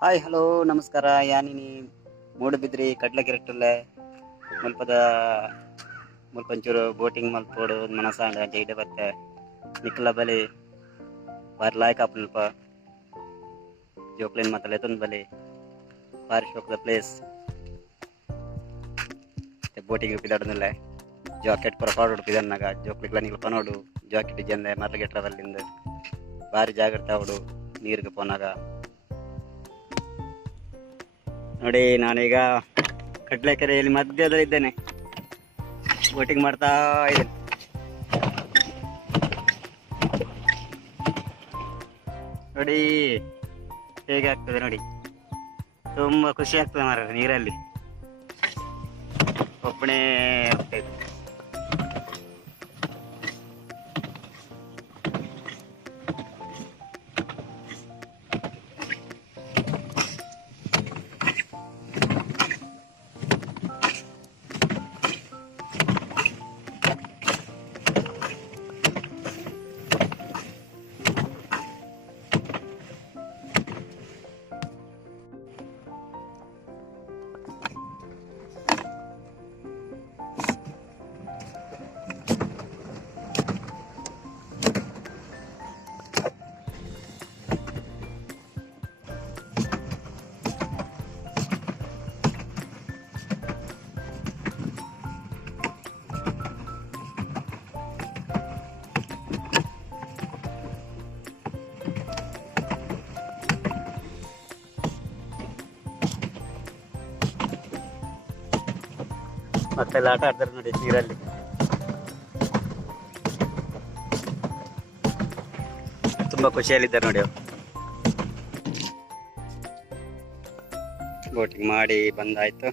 hi hello ನಮಸ್ಕಾರ ಯಾನಿನಿ ಮೂಡುಬಿದ್ರಿ ಕಡ್ಲಗೆರೆಟ್ಟುಲ್ಲೆ ಮುಲ್ಪದ ಮುಲ್ಪಂಚೂರು boating ಮಲ್ಪೋಡು ಮನಸಾಂಡ ಜೈಡೆ ಬತ್ತೆ ನಿಕ್ಲ ಬಲಿ ಬಾರಿ ಲಾಯ್ಕ್ ಆಪುಲ್ಪ ಜೋಕ್ಲಿನ್ ಮಾತಲ್ಲ ಎತ್ತೊಂದು ಬಲಿ ಬಾರಿ ಶೋಕದ ಪ್ಲೇಸ್ ಬೋಟಿಂಗ್ ಉಪ್ಪಿದಾಡನಲ್ಲ ಜಾಕೆಟ್ ಪುರ ಪಾಡು ಉಡುಪಿದನ್ನಾಗ ಜೋಕ್ಲಿಗ್ಲ ನಿಗ್ಲ ಪನೋಡು ಜಾಕೆಟ್ ಜಂದೆ ಮರ್ಲಿಗೆ ಟ್ರಾವೆಲ್ಲಿಂದ ಬಾರಿ ಜಾಗ್ರತೆ ಅವಡು ನೀರಿಗೆ ಪೋನಾಗ ನೋಡಿ ನಾನೀಗ ಕಡ್ಲೆಕೆರೆಯಲ್ಲಿ ಮಧ್ಯದಲ್ಲಿದ್ದೇನೆ ಬೋಟಿಂಗ್ ಮಾಡ್ತಾ ಇದ್ದೇನೆ ನೋಡಿ ಹೇಗೆ ಆಗ್ತದೆ ನೋಡಿ ತುಂಬಾ ಖುಷಿ ಆಗ್ತದೆ ಮಾರ ನೀರಲ್ಲಿ ಒಬ್ಬನೇ ಹೋಗ್ತಾ ಇದ್ದೆ ಮಕ್ಕಳೆಲ್ಲ ಆಟ ಆಡ್ತಾರೆ ನೋಡಿ ನೀರಲ್ಲಿ ತುಂಬಾ ಖುಷಿಯಲ್ಲಿದ್ದಾರೆ ನೋಡಿ ಅವರು ಬೋಟಿಂಗ್ ಮಾಡಿ ಬಂದಾಯ್ತು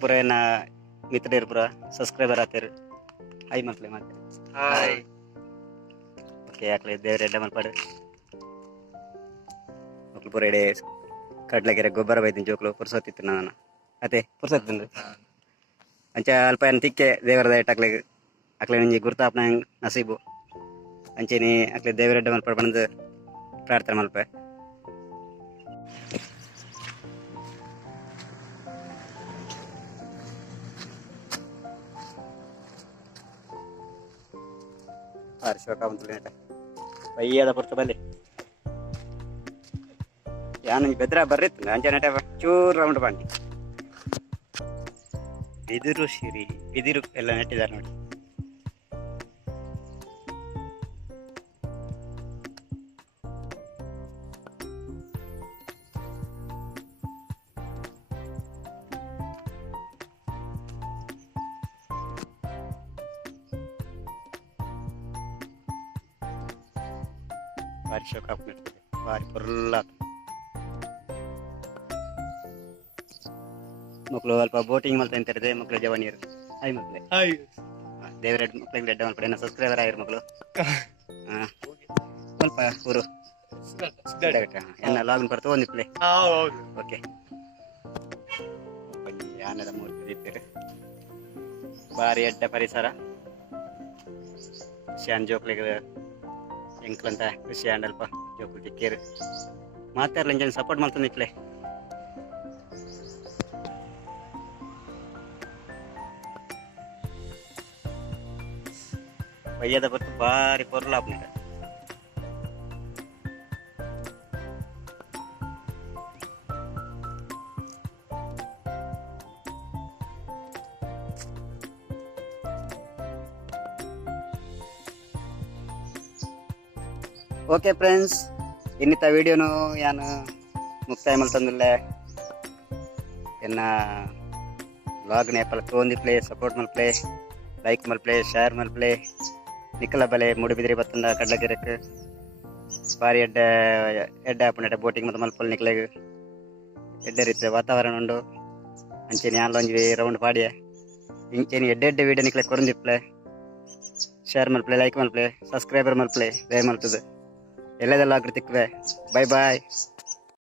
ಪುರ ಏನ ಮಿತ್ರರು ಪುರ ಸಬ್ಸ್ಕ್ರೈಬರ್ ಆತೇರು ಹಾಯ್ ಮಕ್ಳೆ ಮತ್ತೆ ಹಾಯ್ ಓಕೆ ಯಾಕಲೆ ದೇವ್ರ ಎಡ್ಡ ಮಲ್ಪಾಡು ಮಕ್ಳು ಪುರ ಎಡೆ ಕಡ್ಲೆಗೆರೆ ಗೊಬ್ಬರ ಬೈತೀನಿ ಜೋಕ್ಲು ಪುರ್ಸೊತ್ತಿತ್ತು ನಾನು ಅದೇ ಪುರ್ಸೊತ್ತಿಂದು ಅಂಚೆ ಅಲ್ಪ ಏನು ತಿಕ್ಕೆ ದೇವರದ ಇಟ್ಟು ಅಕ್ಲೆ ನಿಂಜಿ ಗುರ್ತಾಪ್ನ ನಸೀಬು ಅಂಚೆನಿ ಅಕ್ಲೆ ದೇವರೆಡ್ಡ ಮಲ್ಪ ಬಂದು ಪ್ರಾರ್ಥನೆ ಮಲ್ಪೆ ಬಾರಿ ಶೋಕ ಬಂತು ನೆಟ ಬಯ್ಯದ ಪುರ್ತ ಬಲ್ಲಿ ಯಾನು ಬೆದ್ರ ಬರ್ರಿತ್ತು ಅಂಚೆ ನೆಟ ಚೂರು ರೌಂಡ್ ಬಂಡಿ ಬಿದಿರು ಶಿರಿ ಬಿದಿರು ಎಲ್ಲ ನೆಟ್ಟಿದ್ದಾರೆ ನೋಡಿ ಬಾರಿ ಶೋಕ ನೆಟ್ಟಿದೆ ಬಾರಿ ಪುರ್ಲ ಮಕ್ಕಳು ಅಲ್ಪ ಬೋಟಿಂಗ್ ಮಾಡ್ತಾ ಅಂತಿರ್ತದೆ ಮಕ್ಕಳು ಜವಾನಿಯರು ಹಾಯ್ ಮಕ್ಕಳೇ ದೇವರ ಮಕ್ಕಳಿಗೆ ರೆಡ್ಡ ಮಕ್ಕಳು ಏನೋ ಸಬ್ಸ್ಕ್ರೈಬರ್ ಆಗಿರು ಮಕ್ಕಳು ಸ್ವಲ್ಪ ಊರು ಎಲ್ಲ ಲಾಗಿನ್ ಬರ್ತಾ ಒಂದು ಪ್ಲೇ ಓಕೆ ಯಾನದ ಮೂರ್ತಿ ದೀಪ್ತಿರು ಬಾರಿ ಎಡ್ಡ ಪರಿಸರ ಖುಷಿ ಜೋಕ್ಲಿಗೆ ಎಂಕ್ಲಂತ ಖುಷಿ ಅಲ್ಪ ಜೋಕ್ಲು ದಿಕ್ಕೇರು ಮಾತಾಡ್ಲ ಇಂಜನ್ ಸಪೋರ್ಟ್ ಮಾಡ್ತಾನೆ ಇಪ್ಲೆ ಬಯ್ಯದ ಬರ್ತು ಬಾರಿ ಪೊರ್ಲ ಆಪ್ನಿರ ಓಕೆ ಫ್ರೆಂಡ್ಸ್ ಇನ್ನಿತ್ತ ವಿಡಿಯೋನು ಯಾನು ಮುಕ್ತಾಯ ಮಲ್ತಂದಿಲ್ಲ ಎನ್ನ ವ್ಲಾಗ್ನ ಏಪಲ ತೋಂದಿಪ್ಲೆ ಸಪೋರ್ಟ್ ಮಲ್ಪ್ಲೆ ಲೈಕ್ ಮಲ್ಪ್ಲೆ ಶೇರ್ ಮಲ್ಪ್ಲೆ ನಿಕ್ಕಲ ಬಲೆ ಮೂಡುಬಿದಿರೆ ಬತ್ತಂದ ಕಡ್ಲಗೆರೆಕ್ ಬಾರಿ ಎಡ್ಡ ಎಡ್ಡ ಆಪುಂಡ ಬೋಟಿಂಗ್ ಮತ್ತು ಮಲ್ಪಲ್ ನಿಕ್ಲೆಗ್ ಎಡ್ಡ ರೀತಿಯ ವಾತಾವರಣ ಉಂಡು ಅಂಚೆನಿ ಯಾನ್ಲೊಂಜಿ ರೌಂಡ್ ಪಾಡಿಯ ಇಂಚೆನಿ ಎಡ್ಡೆ ವಿಡಿಯೋ ನಿಕ್ಲೆ ಕೊರಂದಿಪ್ಲೆ ಶೇರ್ ಮಲ್ಪ್ಲೆ ಲೈಕ್ ಮಲ್ಪ್ಲೆ ಸಬ್ಸ್ಕ್ರೈಬರ್ ಮಲ್ಪ್ಲೆ ದಯ ಮಲ್ತದೆ ಎಲ್ಲದೆಲ್ಲ ಆಗ್ರಿ ತಿಕ್ವೆ ಬಾಯ್ ಬಾಯ್